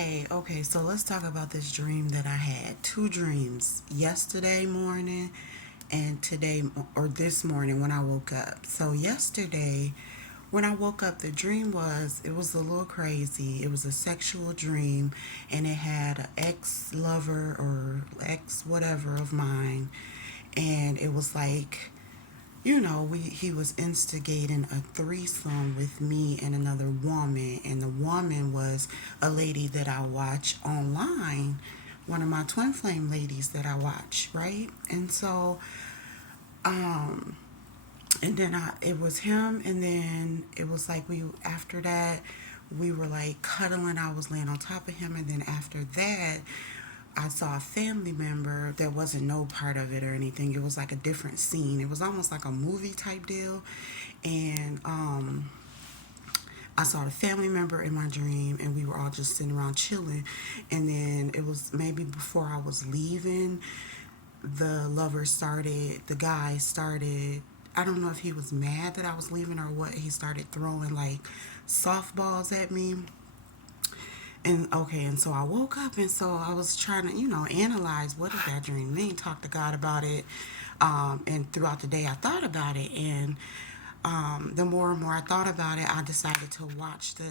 Okay, so let's talk about this dream that I had. Two dreams yesterday morning and today, or this morning when I woke up. So, yesterday, when I woke up, the dream it was a little crazy. It was a sexual dream, and it had an ex lover or ex whatever of mine. And it was like, he was instigating a threesome with me and another woman, and the woman was a lady that I watch online, one of my twin flame ladies that I watch, right? Um, and then it was him, and then it was like we after that we were like cuddling. I was laying on top of him, and then after that I saw a family member that wasn't no part of it or anything. It was like a different scene. It was almost like a movie type deal. And I saw the family member in my dream, and we were all just sitting around chilling. And then it was maybe before I was leaving, the guy started, I don't know if he was mad that I was leaving or what. He started throwing like softballs at me. And so I woke up, and so I was trying to, analyze what did that dream mean, talk to God about it. And throughout the day, I thought about it, and the more and more I thought about it, I decided to watch the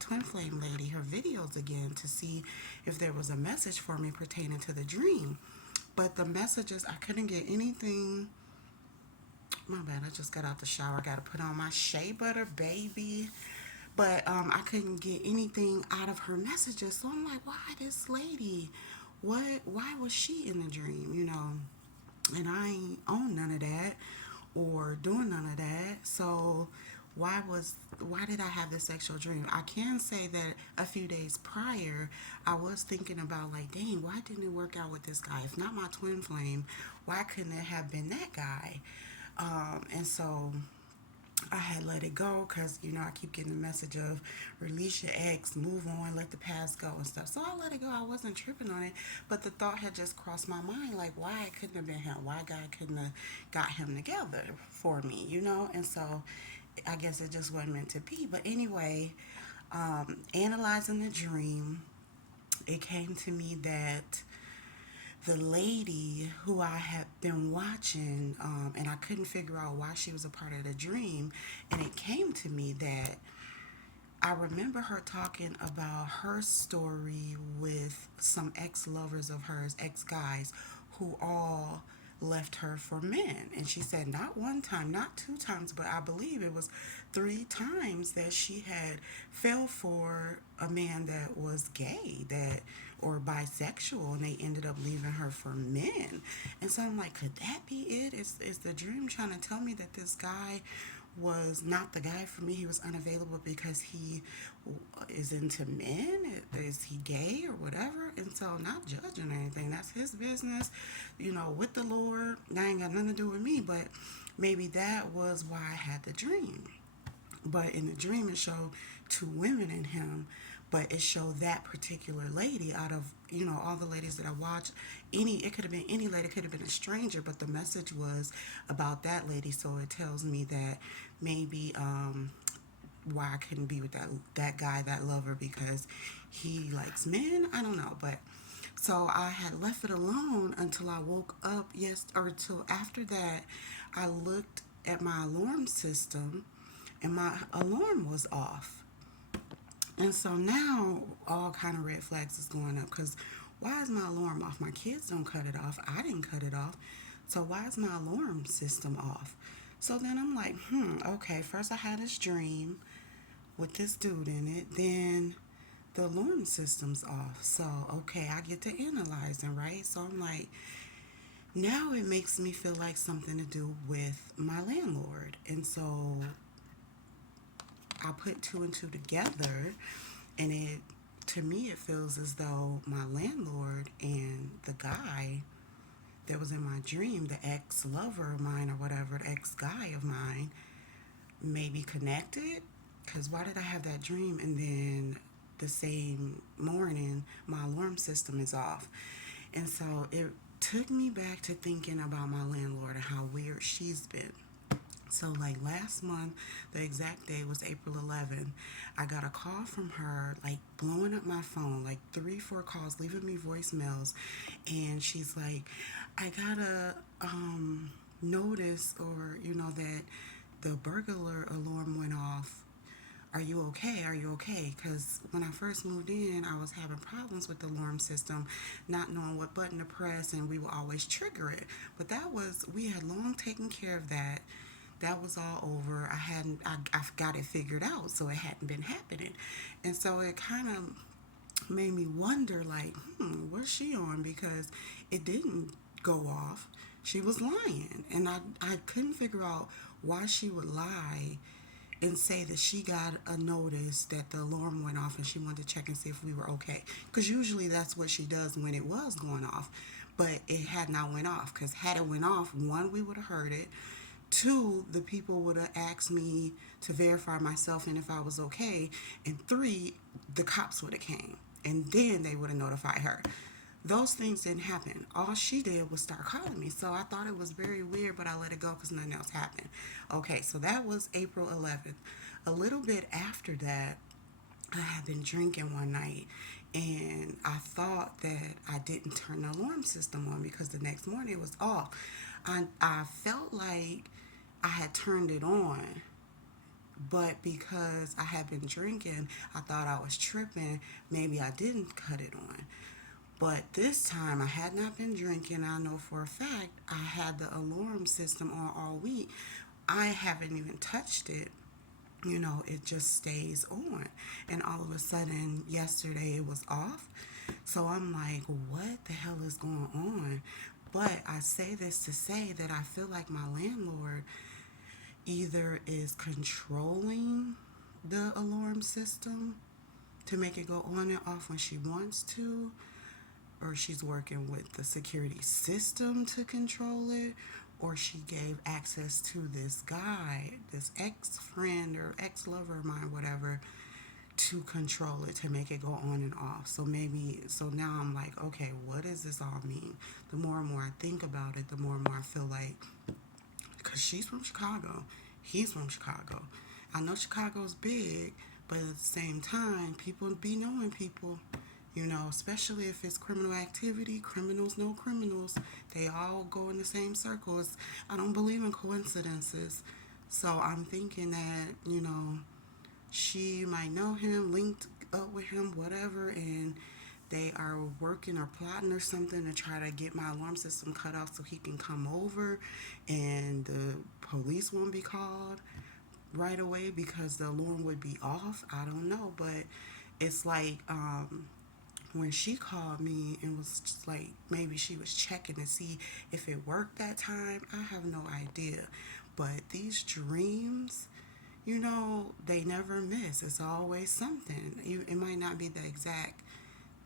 twin flame lady, her videos again, to see if there was a message for me pertaining to the dream. But the messages, I couldn't get anything. My bad, I just got out the shower. I got to put on my shea butter, baby. But I couldn't get anything out of her messages. So I'm like, why this lady? Why was she in the dream, And I ain't on none of that or doing none of that. So why did I have this sexual dream? I can say that a few days prior, I was thinking about like, dang, why didn't it work out with this guy? If not my twin flame, why couldn't it have been that guy? And so I had let it go because, I keep getting the message of release your ex, move on, let the past go and stuff. So I let it go. I wasn't tripping on it. But the thought had just crossed my mind like, why it couldn't have been him? Why God couldn't have got him together for me? And so I guess it just wasn't meant to be. But anyway, analyzing the dream, it came to me that the lady who I had been watching, and I couldn't figure out why she was a part of the dream. And it came to me that I remember her talking about her story with some ex lovers of hers, ex guys, who all left her for men. And she said not one time, not two times, but I believe it was three times that she had fell for a man that was gay, that or bisexual, and they ended up leaving her for men. And so I'm like, could that be it? Is the dream trying to tell me that this guy was not the guy for me? He was unavailable because he is into men. Is he gay or whatever? And so, not judging or anything. That's his business, with the Lord. That ain't got nothing to do with me. But maybe that was why I had the dream. But in the dream, it showed two women in him. But it showed that particular lady out of, all the ladies that I watched. It could have been any lady, it could have been a stranger, but the message was about that lady. So it tells me that maybe why I couldn't be with that guy, that lover, because he likes men. I don't know, but so I had left it alone until I woke up. Yes, or till after that, I looked at my alarm system, and my alarm was off. And so now all kind of red flags is going up because why is my alarm off? My kids don't cut it off. I didn't cut it off. So why is my alarm system off? So then I'm like, okay, first I had this dream with this dude in it. Then the alarm system's off. So, okay, I get to analyzing, right? So I'm like, now it makes me feel like something to do with my landlord. And so I put two and two together, and to me, it feels as though my landlord and the guy that was in my dream, the ex lover of mine or whatever, the ex guy of mine, may be connected. Because why did I have that dream and then the same morning my alarm system is off? And so it took me back to thinking about my landlord and how weird she's been. So, like last month, the exact day was April 11th. I got a call from her, like blowing up my phone, like three, four calls, leaving me voicemails. And she's like, I got a notice, or, that the burglar alarm went off. Are you okay? Are you okay? Because when I first moved in, I was having problems with the alarm system, not knowing what button to press, and we would always trigger it. But we had long taken care of that. That was all over. I got it figured out, so it hadn't been happening. And so it kind of made me wonder, like, what's she on? Because it didn't go off. She was lying. And I couldn't figure out why she would lie and say that she got a notice that the alarm went off and she wanted to check and see if we were okay. Because usually that's what she does when it was going off. But it had not went off. Because had it went off, one, we would have heard it. Two, the people would have asked me to verify myself and if I was okay. And three, the cops would have came. And then they would have notified her. Those things didn't happen. All she did was start calling me. So I thought it was very weird, but I let it go because nothing else happened. Okay, so that was April 11th. A little bit after that, I had been drinking one night and I thought that I didn't turn the alarm system on because the next morning it was off. I felt like I had turned it on, but because I had been drinking, I thought I was tripping. Maybe I didn't cut it on. But this time I had not been drinking. I know for a fact I had the alarm system on all week. I haven't even touched it. It just stays on. And all of a sudden, yesterday it was off. So I'm like, what the hell is going on? But I say this to say that I feel like my landlord either is controlling the alarm system to make it go on and off when she wants to, or she's working with the security system to control it, or she gave access to this guy, this ex-friend or ex-lover of mine, whatever, to control it, to make it go on and off. So now I'm like, okay, what does this all mean? The more and more I think about it, the more and more I feel like, because she's from Chicago, he's from Chicago. I know Chicago's big, but at the same time, people be knowing people, especially if it's criminal activity. Criminals know criminals. They all go in the same circles. I don't believe in coincidences. So I'm thinking that, she might know him, linked up with him, whatever, and they are working or plotting or something to try to get my alarm system cut off so he can come over and the police won't be called right away because the alarm would be off. I don't know, but it's like when she called me and was just like, maybe she was checking to see if it worked that time. I have no idea. But these dreams, they never miss. It's always something. It might not be the exact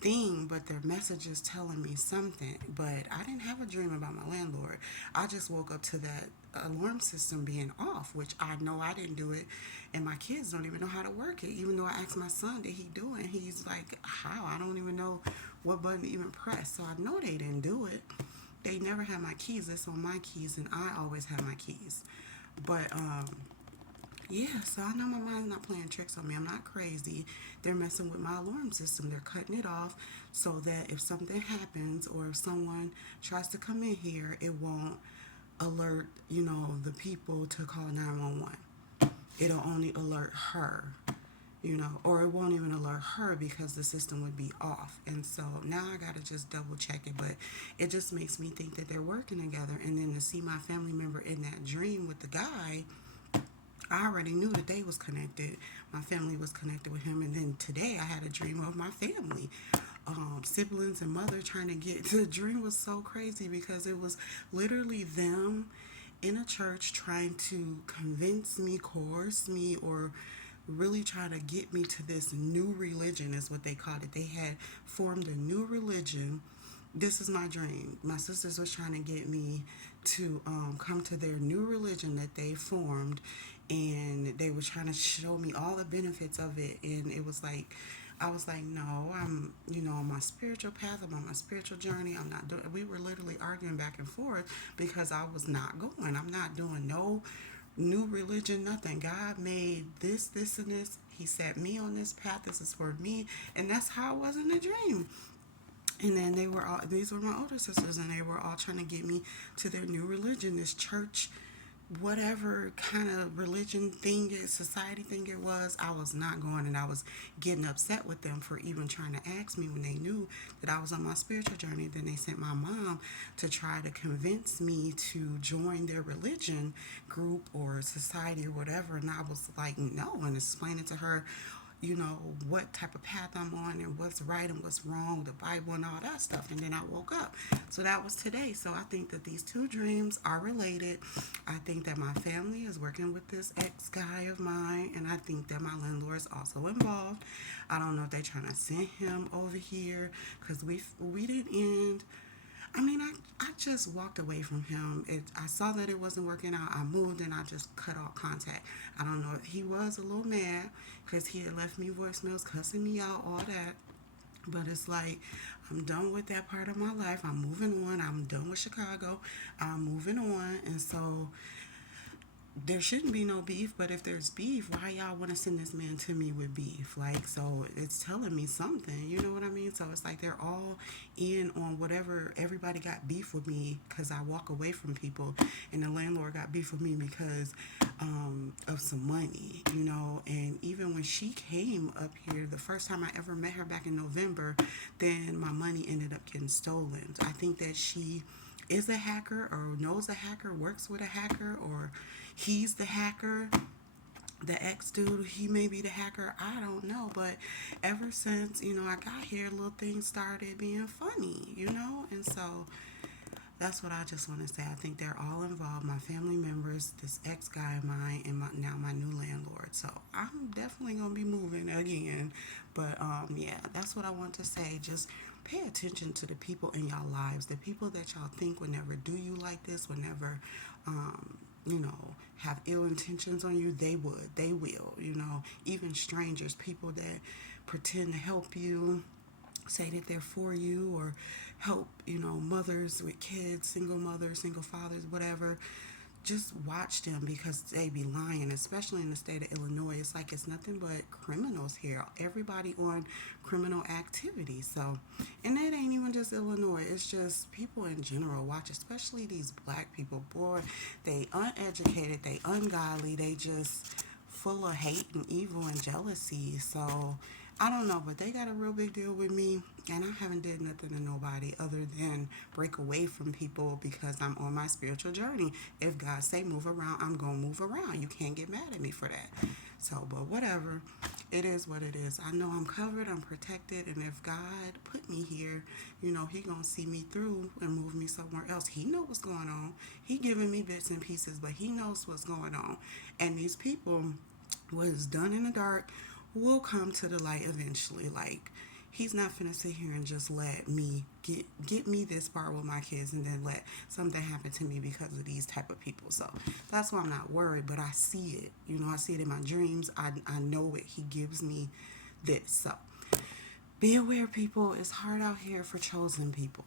thing, but their message is telling me something. But I didn't have a dream about my landlord. I just woke up to that alarm system being off, which I know I didn't do it, and my kids don't even know how to work it. Even though I asked my son, did he do it? And he's like, how? I don't even know what button to even press. So I know they didn't do it. They never had my keys. It's on my keys, and I always have my keys. But yeah, so I know my mind's not playing tricks on me. I'm not crazy. They're messing with my alarm system. They're cutting it off so that if something happens or if someone tries to come in here, it won't alert, the people to call 911. It'll only alert her, or it won't even alert her because the system would be off. And so now I got to just double check it. But it just makes me think that they're working together. And then to see my family member in that dream with the guy, I already knew that they was connected. My family was connected with him, and then today I had a dream of my family, siblings and mother trying to get. The dream was so crazy because it was literally them in a church trying to convince me, coerce me, or really try to get me to this new religion, is what they called it. They had formed a new religion. This is my dream. My sisters was trying to get me to come to their new religion that they formed, and they were trying to show me all the benefits of it. And it was like, I was like, no, I'm, on my spiritual path. I'm on my spiritual journey. I'm not doing. We were literally arguing back and forth because I was not going. I'm not doing no new religion, nothing. God made this, and this. He set me on this path. This is for me. And that's how it was in the dream. And then these were my older sisters, and they were all trying to get me to their new religion, this church, whatever kind of religion thing, society thing it was. I was not going, and I was getting upset with them for even trying to ask me when they knew that I was on my spiritual journey. Then they sent my mom to try to convince me to join their religion group or society or whatever, and I was like, no, and explaining to her, what type of path I'm on and what's right and what's wrong, the Bible and all that stuff. And then I woke up. So that was today. So I think that these two dreams are related. I think that my family is working with this ex guy of mine, and I think that my landlord is also involved. I don't know if they're trying to send him over here because we didn't end. I mean, I just walked away from him. I saw that it wasn't working out. I moved and I just cut off contact. I don't know. He was a little mad because he had left me voicemails cussing me out, all that. But it's like, I'm done with that part of my life. I'm moving on. I'm done with Chicago. I'm moving on. And so there shouldn't be no beef, but if there's beef, why y'all want to send this man to me with beef? Like, so it's telling me something, you know what I mean? So it's like they're all in on whatever. Everybody got beef with me because I walk away from people, and the landlord got beef with me because of some money, And even when she came up here, the first time I ever met her back in November, then my money ended up getting stolen. I think that she is a hacker or knows a hacker, works with a hacker, or he's the hacker. The ex dude, he may be the hacker. I don't know. But ever since, I got here, little things started being funny. And so that's what I just want to say. I think they're all involved. My family members, this ex guy of mine, and now my new landlord. So I'm definitely gonna be moving again. But yeah, that's what I want to say. Just pay attention to the people in y'all lives. The people that y'all think would never do you like this, would never, have ill intentions on you. They would. They will. Even strangers, people that pretend to help you, say that they're for you, or help, mothers with kids, single mothers, single fathers, whatever. Just watch them because they be lying, especially in the state of Illinois. It's like it's nothing but criminals here. Everybody on criminal activity. So, and it ain't even just Illinois. It's just people in general. Watch, especially these black people. Boy, they uneducated, they ungodly, they just full of hate and evil and jealousy. So I don't know, but they got a real big deal with me, and I haven't did nothing to nobody other than break away from people because I'm on my spiritual journey. If God say move around, I'm gonna move around. You can't get mad at me for that. So, but whatever, it is what it is. I know I'm covered, I'm protected, and if God put me here, He gonna see me through and move me somewhere else. He know what's going on. He giving me bits and pieces, but He knows what's going on. And these people, what is done in the dark will come to the light eventually. Like, he's not finna sit here and just let me get me this far with my kids and then let something happen to me because of these type of people. So that's why I'm not worried, but I see it. I see it in my dreams. I know it. He gives me this. So be aware, people. It's hard out here for chosen people.